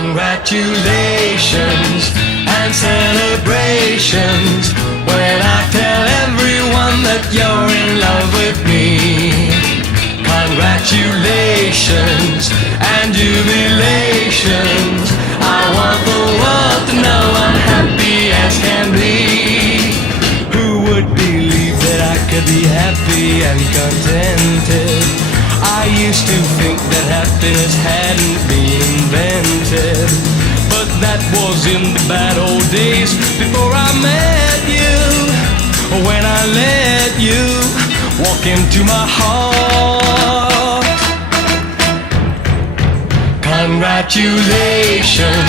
Congratulations and celebrations when I tell everyone that you're in love with me. Congratulations and jubilations. I want the world to know I'm happy as can be. Who would believe that I could be happy and contented? I used to think that happiness hadn't been invented, but that was in the bad old days before I met you. When I let you walk into my heart. Congratulations.